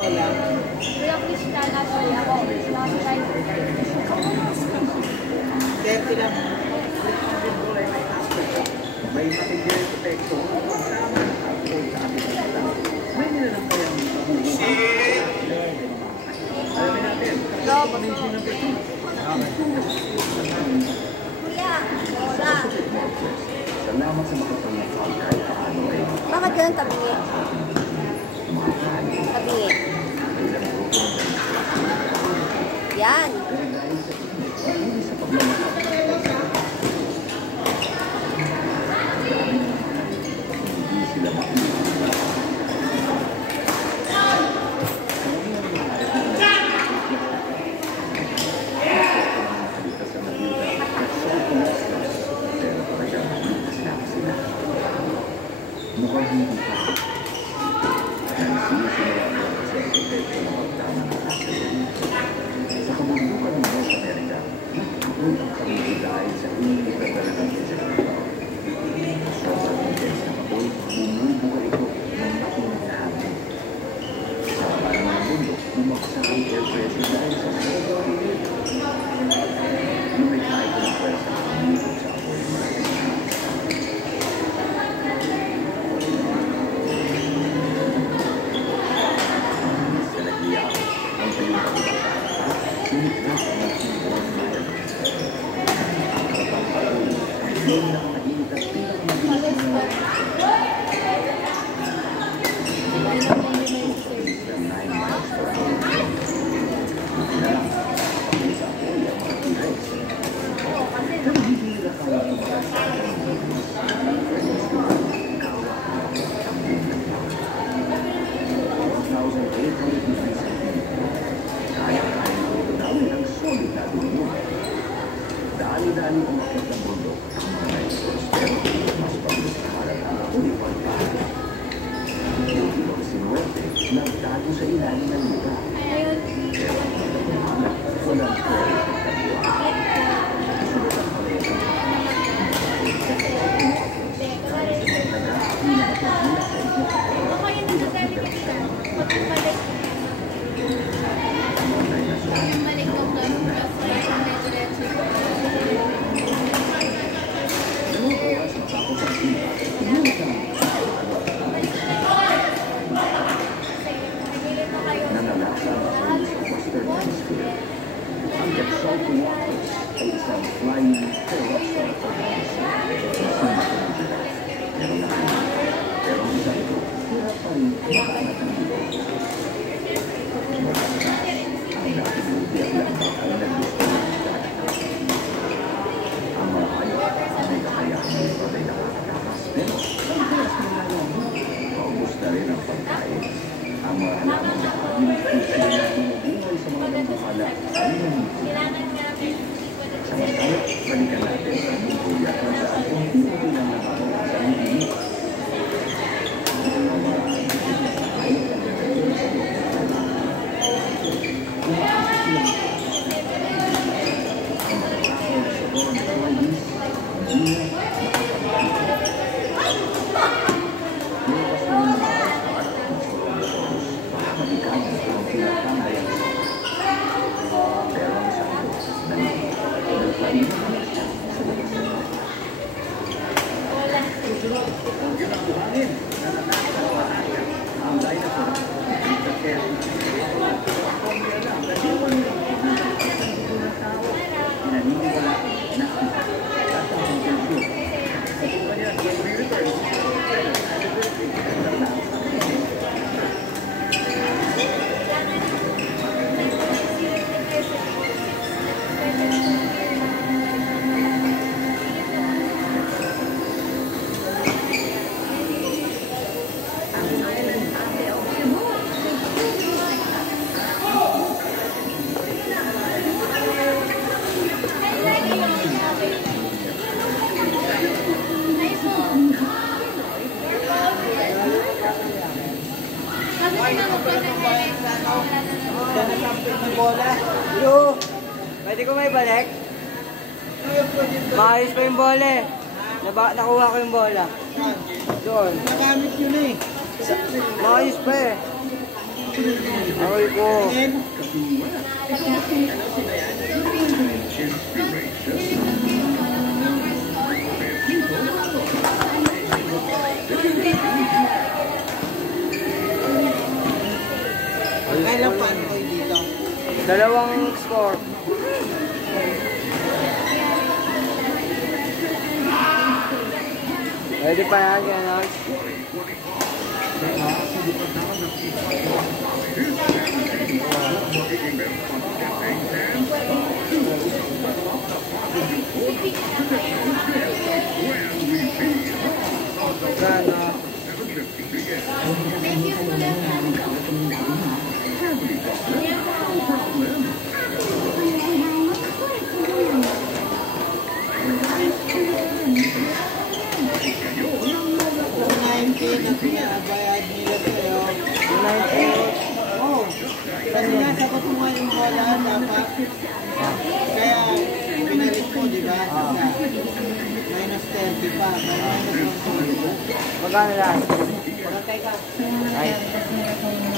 Kuya Krista, nasa ako. Nasa tayo. 30 lang. May matigil epekto. May nilalang pa yung alamin natin. Kuya, wala. Salamat sa makapangapal kahit paano ay Bakit ganun tabingi? Tabingi. Yan. hindi sa pagmamahal. Hindi sila makikita. Mukhang hindi pa. Dahil sinusunod ang sa epekto ng pagtama ng asin. Sa kabundukan ng North America, nagtutuloy ang sarili dahil sa iniligtan talagang Israel. Sobrang intense na apoy, bumubuka ito ng makinang hangin. Sa parang mga bundok, bumaksak ang air pressure dahil sa sobrang init. Lumikha ito ng pwersa ng umikot sa apoy. Dali-dali umakit ng bundok ang mga experts, pero mas pabilis na halat ang ulipang pahala. Yung ibang sinuwerte, nagtago sa ilalim ng lupa. Pero ang mga mahala, walang pwede pagkagwa. Sunod ang paleta. Yo, pwede ko may balik? Maayos pa yung bola eh. Nakuha ko yung bola. Doon. Nagamit yun eh. Maayos pa eh. Aray ko. Kailan pa ano kayo dito? 2 score. Pwede pa yan, Genox. Gano? Na pinabayad nila sa'yo. Oo. Kasi nasa ko mo yung bola dapat. Kaya pinalit mo, di ba? Minus 30 pa. Minus 1. Magkano lang? Pagkatay ka. Ay.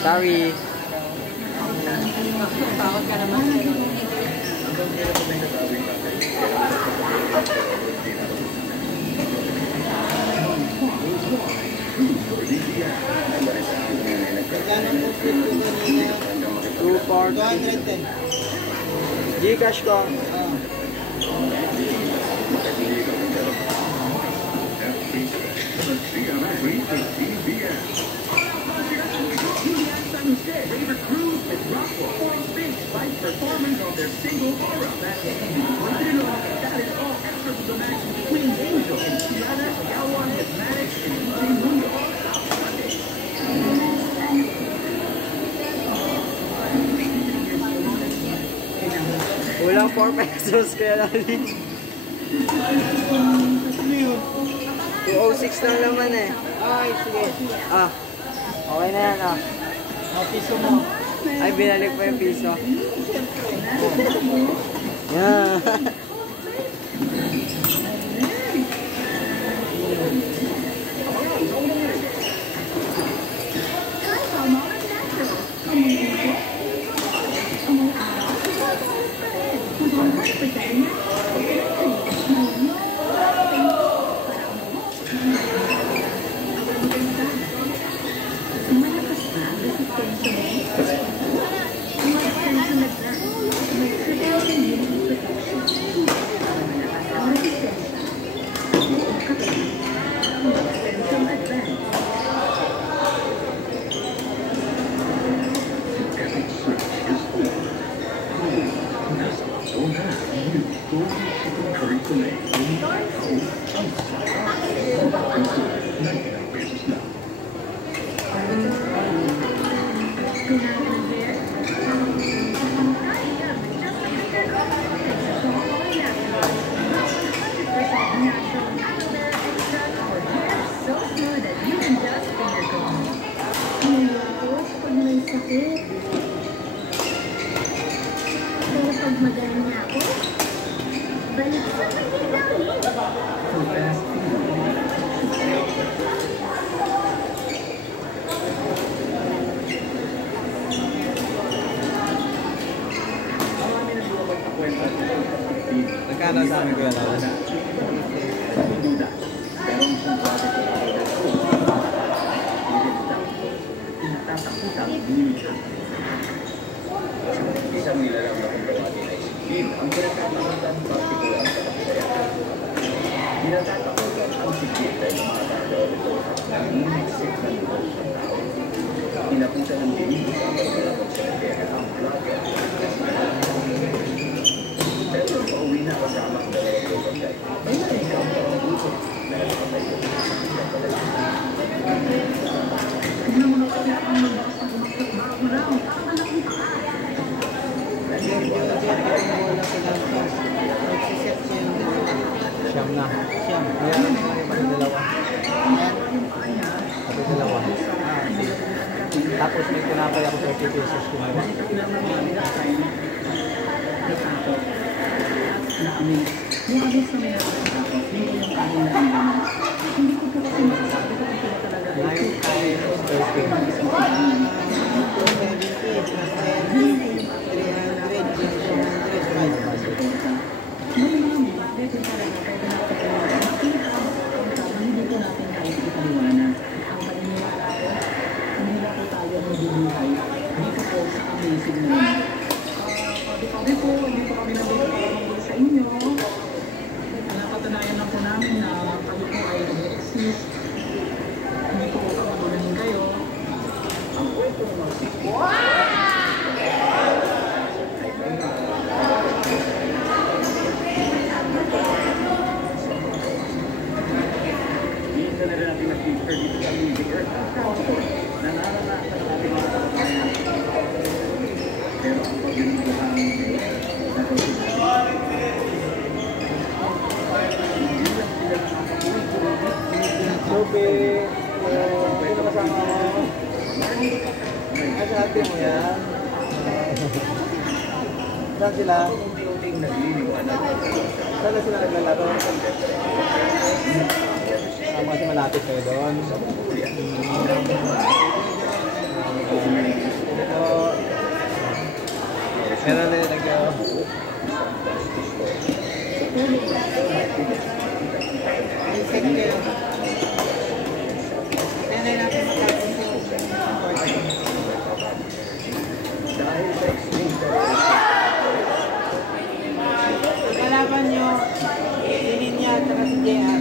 Sorry. Takot ka naman. Magkano po po kanina? 210. Gcash ko. Walang 4 pesos kaya natin. 206 lang naman eh. Ay, sige. Ah, okay na yan ah. Piso mo. Ay, binalik pa yung piso. Yeah. Nagkano sa amin kuya Lawas? Isang nilalang na kumbawatin ay sigil ang pinagkakamagitan partikular sa kapisayan. Pinatatakutan ang sigil ay lumatagaw ito ng inisip ng buong tao. Pinapunta ng dinig sa pagkalapag sa pera ang vlogger. Pero pauwi na kasama ang dalawang lupagay. May naikaw pa ang gusto na nakatayo sa pagkalapag. Siyam na. Siyam. Meron na dalawa. Pati dalawa. Tapos may tinapay ako 30 pesos kumawa. dito po sa amazing na. Sabi po, hindi po kami nandito para sa inyo. Napatunayan na po namin na kami po ay nag-exist. Hindi po kapagulahin kayo. Ang po po mag-exist. Minsan na rin natin nag-feature dito sa Music Earth at Transport na naranasan natin mga kapatid. Pero ang pag-ibig ang Sobe, sino kasama mo? Ay, sa ate mo yan. Saan sila? unti-unting nagliliwanag. Saan na sila naglalaro? Kasi malapit kayo doon. Pero na yung Kalaban nyo, si Linya at si JR.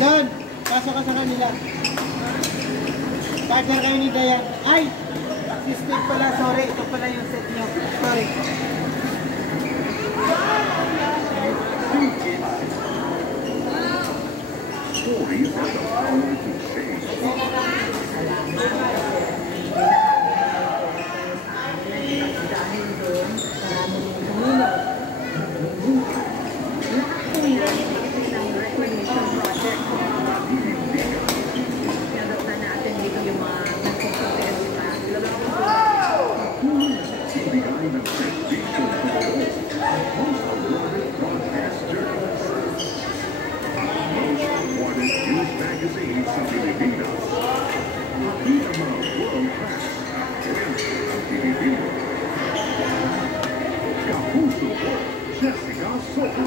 John, pasok ka sa kanila. Partner kayo ni Dayan. Ay! Assistant pala, sorry. Ito pala yung set nyo. Sorry. Stories are the power to change. Dahil doon, maraming tumulong. Lahat po yan ng recognition project. Nagawin natin dito yung mga nagsasabi sa lalaki po. Behind the great picture of the world, most awarded broadcasters. Most awarded news magazine sa Pilipinas. Makita mga world-class actress ang Pilipino. Kapuso ko, Jessica Soto.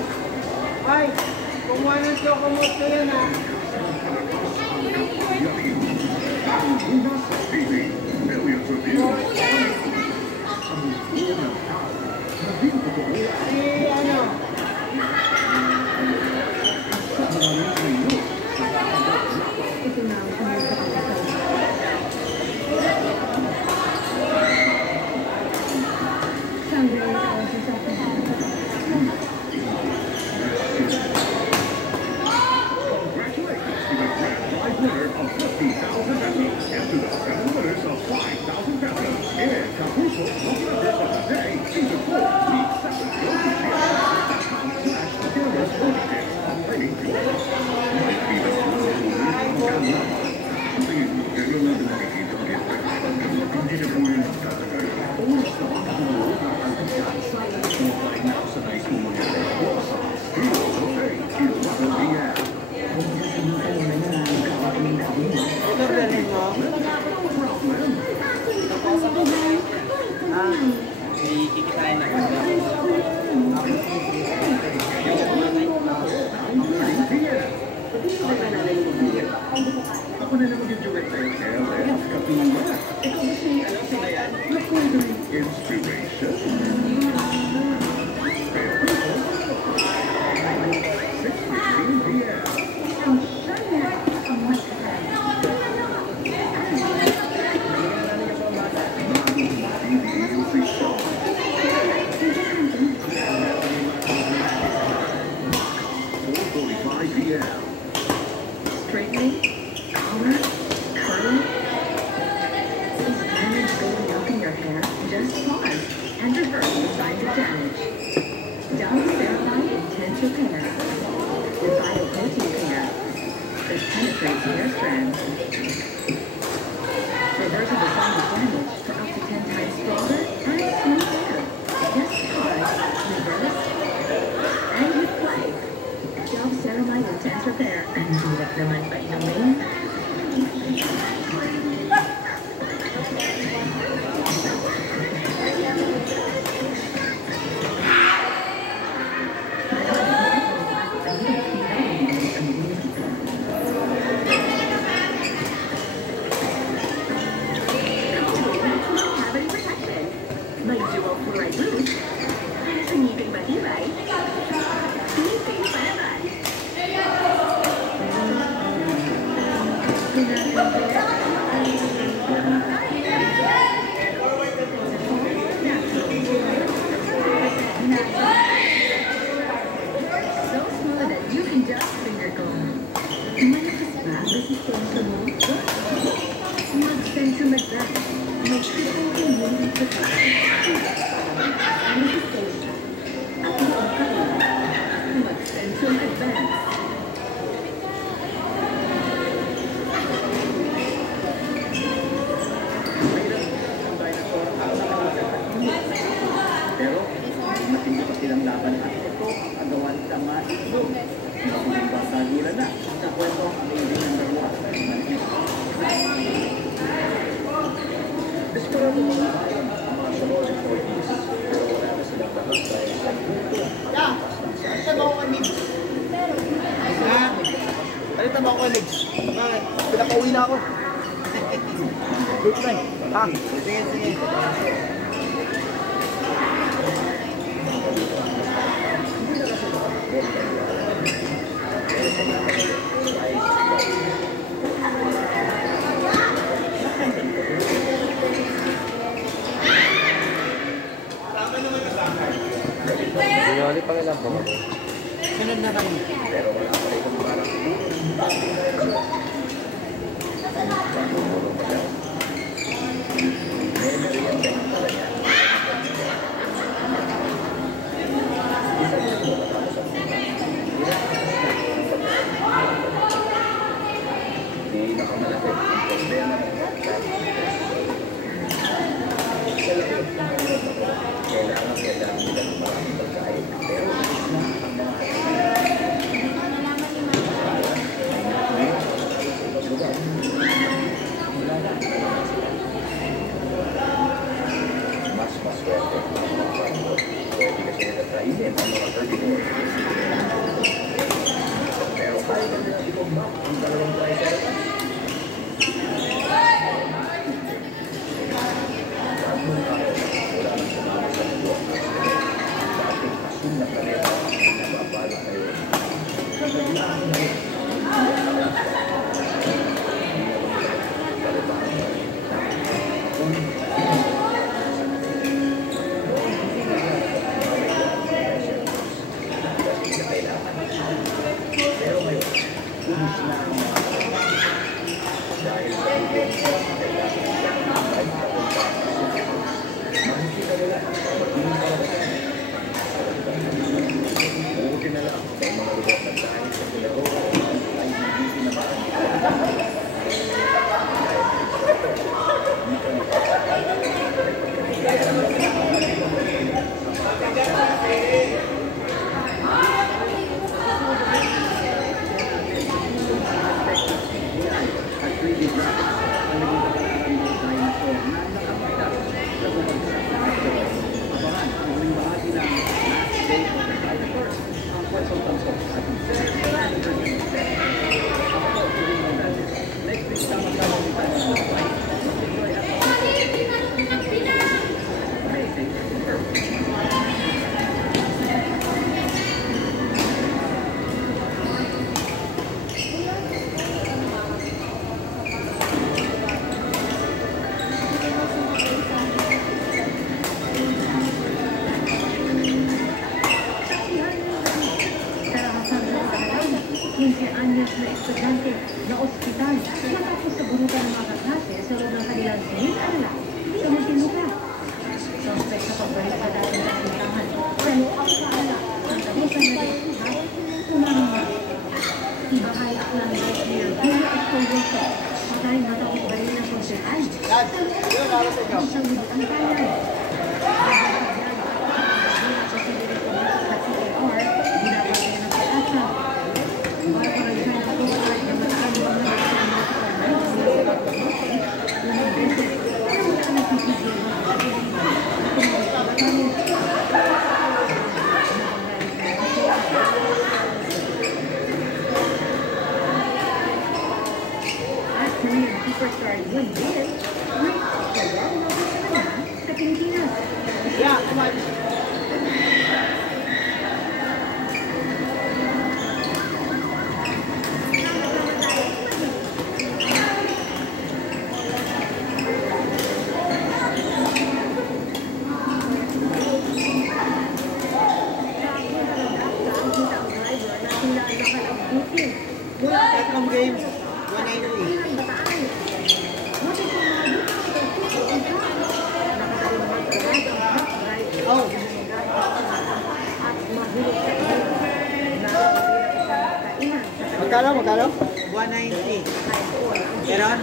Ay! Kumuha ng chocomoto yan ha. Ang una sa TV, millions of views. Ang unang tao, naging totoo. Si ano? Sa maraming kayo, Ito na ang pangkakataon. Sandra, ikaw sa sakin. congratulations to the grand prize winner of 50,000 pesos and to the 7 winners of 5,000 pesos in Kapuso Lucky Numbers of the Day, Season 4, Week 7. figure it out. Straightening, color, curling. Is damage building up in your hair? Just pause and reverse the signs of damage. Dove Ceramide Intense Repair. With bioprotein care that penetrates hair strands. Reversing the signs of damage for up to 10 times stronger and smooth hair. Just pause, reverse, and you play. Dove Ceramide Intense Repair. Ang hirap naman pa inumin. Cavity protection. May dual fluoride boost. Para sa ngipin matibay. Ngipin palaban. So smooth that you can just finger comb. Malakas ba ang resistensya mo? Mag-sensor mag-dance. Mag-triple immune protection. Ang resistensya. At buong kain. Mag-sensor advance. Pero, matindi pa silang laban at ito ang agawan sa mga ito. Ang basagila na sa kwento ang hindi ng dalawa. Desperado mga ayon ang mga sunod authorities. Pero wala na silang lakas dahil sa puto at lakas ng Alita mo ako, Legs. Bakit? Pinapauwi na ako. Good try. Sige, sige. Sinoli pang ilang po. Sunod na kami. Pero wala pa rin kung parang hindi nakamalaki ang problema ng kailangan nila ng maraming pagkain. Pero mas maswerte ang mga farmer. Pwede kasi nila kainin ang mga herbivores. Pero kaya ka nila ibumba ang dalawang triceratops. Lahat mo na wala nang sumama sa buwan. Sa ating asul na planeta na babala kayo. Pero ngayon, umus na ang mga dahil sa makikita nila magiging karagatan. Buti na lang sa mga lugar na dahil sa pinaro ay hindi pinamaan. At 3D graphics ang naging 15 anyos na estudyante na ospital matapos sa bunutan ng mga kaklase sa loob ng kanilang sinit-alala sa Muntinlupa. Suspect sa pagbalik sa dating kasintahan pero ang kaala ang kabusan na desihan umama. Ibahay ang lang Mayor Julio Escoyoso patay matapos baril ng konsehan. Isang hindi ang kanan. Superstar Yun Din, may kaya sa Pilipinas. Yeah, come on. Tatlong game, 190. Oh. Magkano? 190. Meron?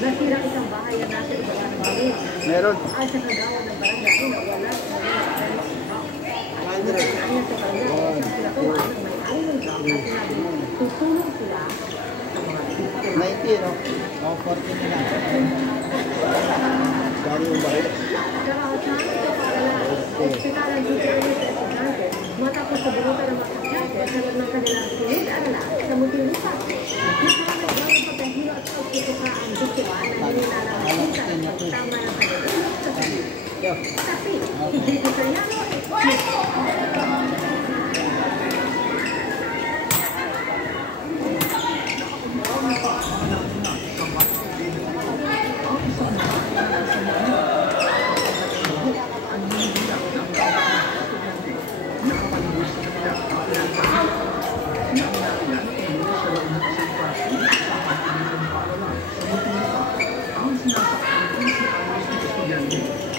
Nasira isang bahay na nasa ibaba ng bahay. Meron. At sa kagawa ng barangay na wala 100. ayon sa barangay, isang sila po ang may ayaw at sinabi, tutulong sila sa mga biktima. 90, no? Oh, 40 na lang. Dami yung bakit. Karautan, ito para ospital ang duty sa estudyante matapos sa bunutan ng mga kaklase sa loob ng kanilang sinit-alala sa Muntinlupa. Nakaramay daw ng pagkahilo at pagkukuha ang biktima na nilalaman sa pagtama ng kanilang sa sabi. Sabi, J.P. Soriano,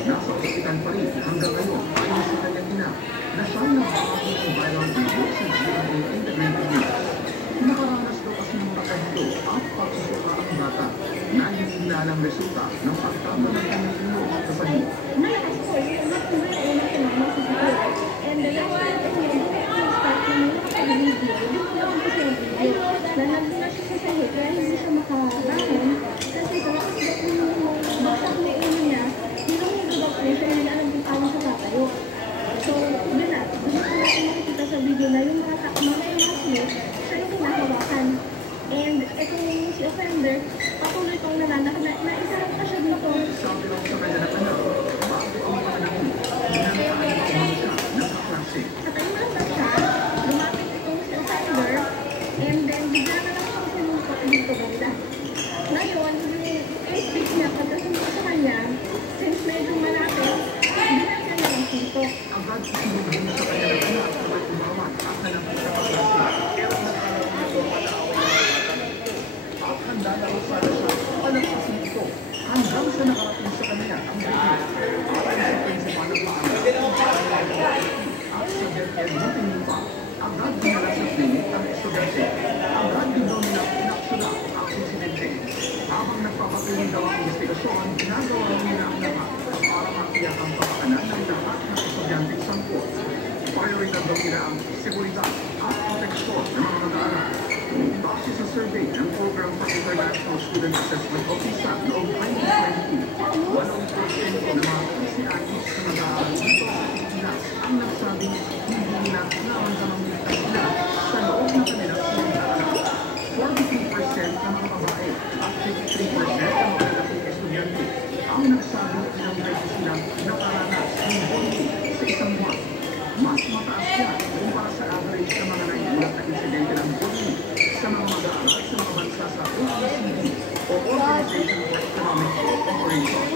nasa ospital pa rin hanggang ngayon ayon sa kanyang ina na siyang nabahagi ng viral video sa GMA Integrated News. Nakaranas daw kasi ng makahilo at pagsusuka ang bata na hinihilalang resulta ng pagtama ng kanyang ino sa panyo. malakas po yung unang tumama sa siguro. And the last time kasi yung start na mga kapag-video, yung lang kasi yung video na nandun na siya sa sahit kaya hindi siya makabangon kasi daw yung baksak na ino niya siya hindi alam kung paano siya tatayo. So, yun na. Doon ko makikita sa video na yung mga classmates, siya yung hinahawakan. And itong si offender, patuloy itong nananak na isarap na siya dito. Sabi lang sa kanya ng anak, bago ang panahon, hinantaan siya ng kaklase. At ayun lang na siya, lumapit itong si offender, and then bigla na lang siya sinuntok dito banda. Ngayon, yung airspace niya, pagkasunod sa kanya, since medyo malapit, binagyan na ng sinto. Agad sinubhin sa kanya ng anak na may umawan at nalapit sa kaklase. Pero at handa na rin sana siya palagpasin ito hanggang sa nakarating sa kanya ang video. Ayon sa prinsipal ng paaralan at sa DepEd Muntinlupa, agad dinala sa klinik ang estudyante. Agad din daw nila inaksyon ang insidente. Habang nagpapatuloy daw ang investigasyon, ginagawa nila ang lahat para matiyak ang kapakanan ng lahat ng estudyanteng sangkot. Prioridad daw nila ang seguridad at proteksyon ng mga mag-aaral. Base sa survey ng Program for International Student Assessment o PISA noong 2022, 1% ng mga 15 anyos na nag-aaral dito sa Pilipinas ang nagsabing hindi nila naramdamang ligtas sila sa loob ng kanilang sinag-aaral. 43% ng mga babae at 53% ng mga lalaking estudyante ang nagsabing ilang beses silang nakaranas ng bullying sa isang buwan. Mas mataas yan kumpara sa average ng mga naigulat na insidente ng bullying sa mga mag-aaral sa mga bansa sa OECD o Organization for Economic Cooperation.